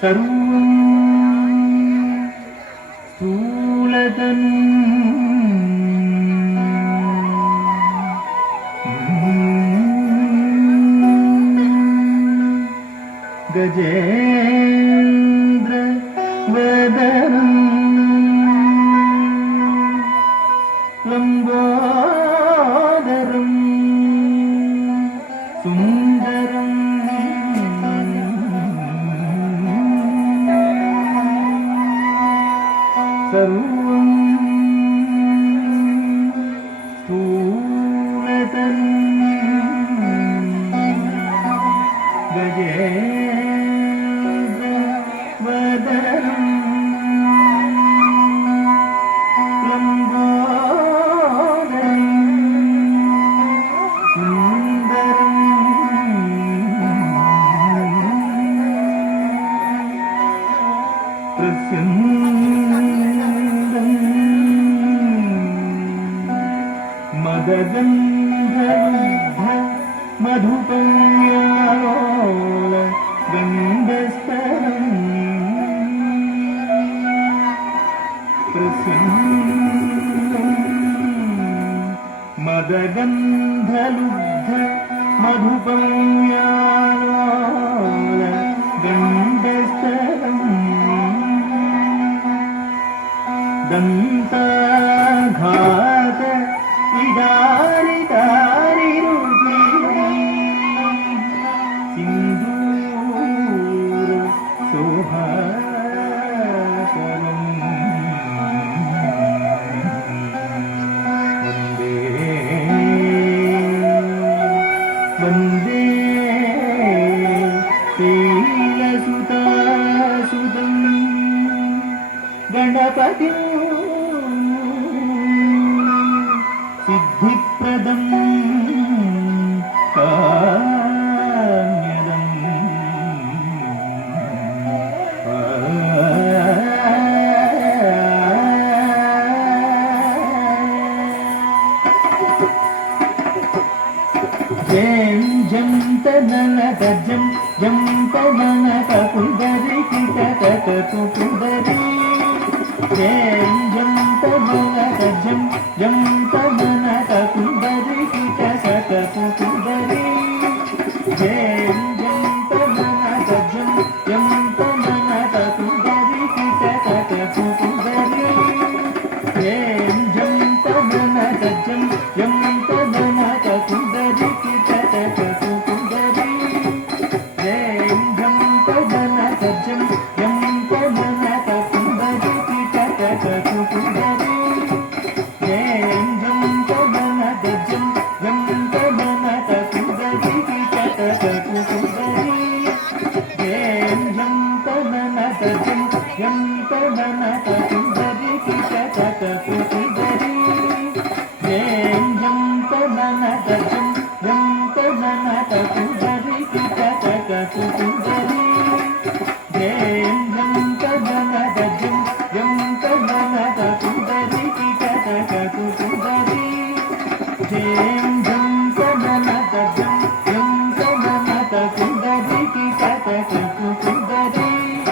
सर्वं स्थूलतन् गजेन्द्र वदनं लम्बोदरं सुन्दरं सर्वं स्थूलतन् गजेन्द्र वदनं लम्बोदरं सुन्दरं प्रस्यन्दं मदगन्धलुब्ध मधुपर्यालोल गन्धस्तरम् प्रसन्नं मदगन्धलुब्ध मधुपर्यालोल गन्धस्तरम् दन्ताघात इडारिदारिरुचि सिन्दूर शोभाकरम् वन्दे शैलसुतासुतं गणपतिं सिद्धिप्रदं काम्यदम् जं जं तननतजं जं तननतकुन्दरी किटकटकुन्दरी जं जं तननतजं जं तननतकुन्दरी किटकटकुन्दरी जं जं तननतजं जं तननतकुन्दरी किटकटकुन्दरी जं जं तननतजं जं तननतकुन्दरी किटकटकुन्दरी जं जं तननतजं जं तननतकुन्दरी किटकटकुन्दरी जं जं तननतजं जं तननतकुन्दरी किटकटकुन्दरी जं जं तननतजं जं तननतकुन्दरी किटकटकुन्दरी जं जं तननतजं जं तननतकुन्दरी किटकटकुन्दरी जं जं तननतजं जं तननतकुन्दरी किटकटकुन्दरी जं जं तननतजं जं तननतकुन्दरी किटकटकुन्दरी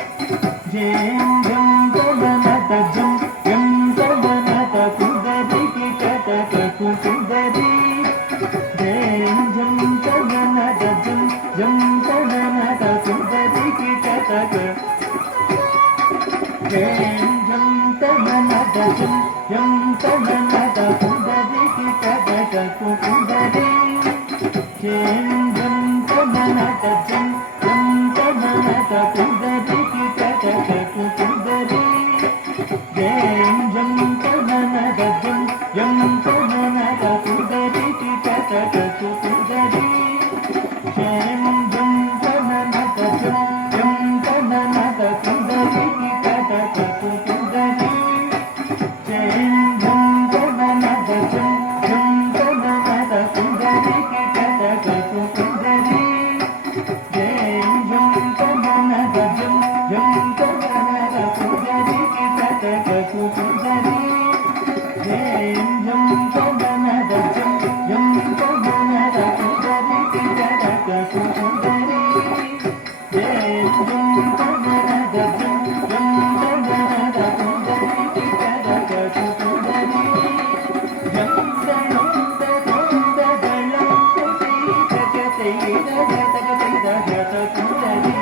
जं जं तननतजं जं तननतकुन्दरी किटकटकुन्दरी जं जं तननतजं जं तननतकुन्दरी किटकटकुन्दरी जं जं तननतजं जं तननतकुन्दरी किटकटकुन्दरी जं जं तननतजं जं तननतकुन्दरी किटकटकुन्दरी जं जं तननतजं जं तननतकुन्दरी किटकटकुन्दरी जं जं तननतजं जं तननतकुन्दरी किटकटकुन्दरी जं जं तननतजं जं ಜಂ ತನನದ ಜಂ ಜಂ ತನನದ ಕುಂದರಿ ಜಡಕ ಸುಂದರಿ ಜಂ ತನನದ ಜಂ ಜಂ ತನನದ ಕುಂದರಿ ಜಡಕ ಸುಂದರಿ ಜಂ ತನಂದ ತೋಂದಗಳಂ ಕುಟಿ ಜಗತೈ ಜಗತೈ ಜಗತ ಸುಂದರಿ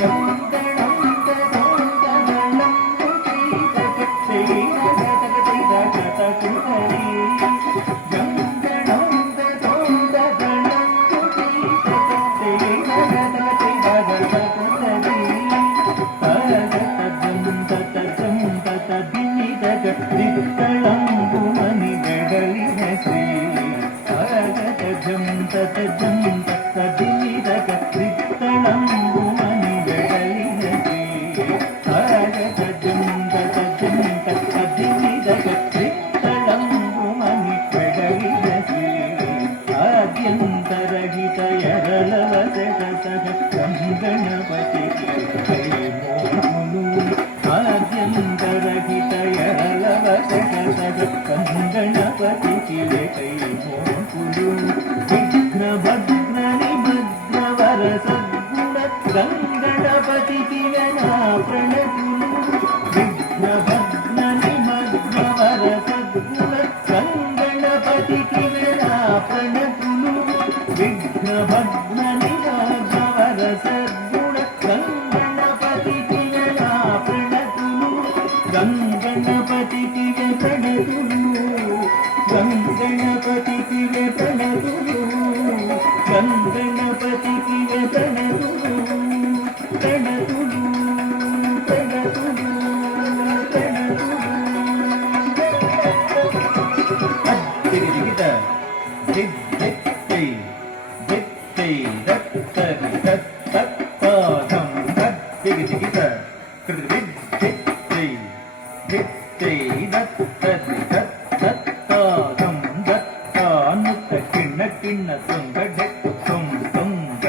ಜಂ ತನಂದ ತೋಂದಗಳಂ ಕುಟಿ ಜಗತೈ ಜಗತೈ ಜಗತ ಸುಂದರಿ ಜಂ ತನಂದ ತೋಂದಗಳಂ ಕುಟಿ ಜಗತೈ ಜಗತೈ ಜಗತ ಸುಂದರಿ ದಿಕ್ಕಳಂಬು ಮನಿ ಬೆಡಲಿನ ಶ್ರೀ ಅರಗತ ಜಂತತ ಜಂತತ ದಿನಿದಗ ದಿಕ್ಕಳಂಬು ಮನಿ ಬೆಡಲಿನ ಶ್ರೀ ಅರಗತ ಜಂತತ ಜಂತತ ದಿನಿದಗ ದಿಕ್ಕಳಂಬು ಮನಿ ಬೆಡಲಿನ ಶ್ರೀ ಆದ್ಯಂತರಹಿತ ಎರಳವ ಸಗಸಗ ಗಣಪತಿ ಆದ್ಯಂತರಹಿತ ಎರಳವ ಸಗಸಗ ಗಣಪತಿಗೆ ಕೈ ಮೋಕುಲು ವಿಘ್ನ ಭಗ್ನ ನಿಭಗ್ನವರ ಸದ್ಗುಣ ಗಣಪತಿಗೆ ನಾ ಪ್ರಣತುಲು ವಿಘ್ನ ಭಗ್ನ ನಿಮಗ್ನವರ ಸದ್ಗುಣ ಗಣಪತಿಗೆ ನಾ ಪ್ರಣತುಲು ವಿಘ್ನ ಭಗ್ನ ನಿಮಗ್ನವರ ಸದ್ಗುಣ ಗಣಪತಿಗೆ ನಾ ಪ್ರಣತುಲು ಗಣಪತಿಗೆ ಪ್ರಣತುಲು ಗಣಪತಿಗೆ ಪ್ರಣತುಲು ಗಣಪತಿಗೆ ಪ್ರಣತುಲು ಪ್ರಣತುಲು ಪ್ರಣತುಲು ಪ್ರಣತುಲು ಅತ್ತಿರಿಗಿದ ದಿದ್ದೈ ದಿದ್ದೈ ದತ್ತರಿ ದತ್ತಪಾದಂ ದತ್ತಿರಿಗಿದ ದಿದ್ದೈ ದಿದ್ದೈ ದತ್ತರಿ ದತ್ತಪಾದಂ ದತ್ತಾನುತ ಕಿಣ್ಣ ಕಿಣ್ಣ ತುಂಗ ಡೆಕ್ಕು ತುಂಗ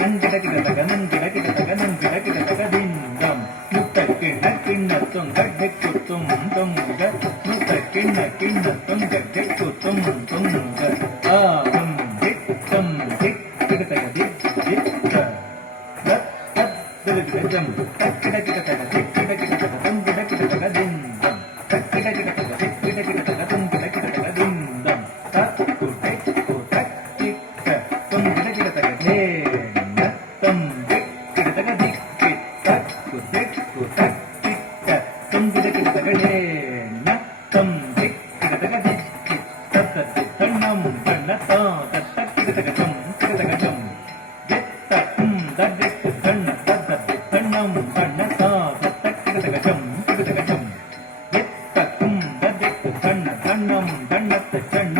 ನಂಗಿಡಗಿಡತಗ ನಂಗಿಡಗಿಡತಗ ನಂಗಿಡಗಿಡತಗ ದಿಂದಂ ಮುತ್ತ ಕಿಣ್ಣ ಕಿಣ್ಣ ತುಂಗ ಡೆಕ್ಕು ತುಂಗ ಮುತ್ತ ಕಿಣ್ಣ ಕಿಣ್ಣ ತುಂಗ ಡೆಕ್ಕು ತುಂಗ ಆಹಂ ದಿಕ್ಕಂ ದಿಕ್ಕಿಡತಗ ದಿಕ್ಕ ದತ್ತದಿಡಗಿಡಜಂ ತಕ್ಕಿಡಗಿಡತಗ ದಿಕ್ಕಿಡಗಿಡತಗ ತುಂಗಿಡಗಿಡತಗ ದಿಂದಂ ತಕ್ಕಿಡಗಿಡತಗ ದಿಕ್ಕಿಡಗಿಡತಗ ತುಂಗಿಡಗಿಡತಗ ದಿಂದಂ ತಕ್ಕು ಡೆಕ್ಕು ತಕ್ಕಿಕ್ಕ ತುಂಗಿಡಗಿಡತಗ ಧೇನ ತಂ ದಿಕ್ಕಿಡತಗ ದಿಕ್ಕಿ ತಕ್ಕು ಡೆಕ್ಕು ತಕ್ಕಿಕ್ಕ ತುಂಗಿಡಗಿಡತಗ ಧೇನ ತಂ ದಿಕ್ಕಿಡತಗ ದಿಕ್ಕಿ ತತ್ತತ್ತಿ ತಣ್ಣಂ ತಣ್ಣ ತಾ ತತ್ತಕ್ಕಿಡತಗ ಜಂ ಕಿಡತಗ ಜಂ ಗೆತ್ತ ದಡ್ಡೆಕ್ಕು ತಣ್ಣ ತತ್ತತ್ತಿ ತಣ್ಣಂ ತಣ್ಣ ತಾ ತತ್ತಕ್ಕಿಡತಗ ಜಂ ಕಿಡತಗ ಜಂ ಗೆತ್ತ ದಡ್ಡೆಕ್ಕು ತಣ್ಣ ತಣ್ಣಂ ತಣ್ಣತ್ತ ಚಣ್ಣ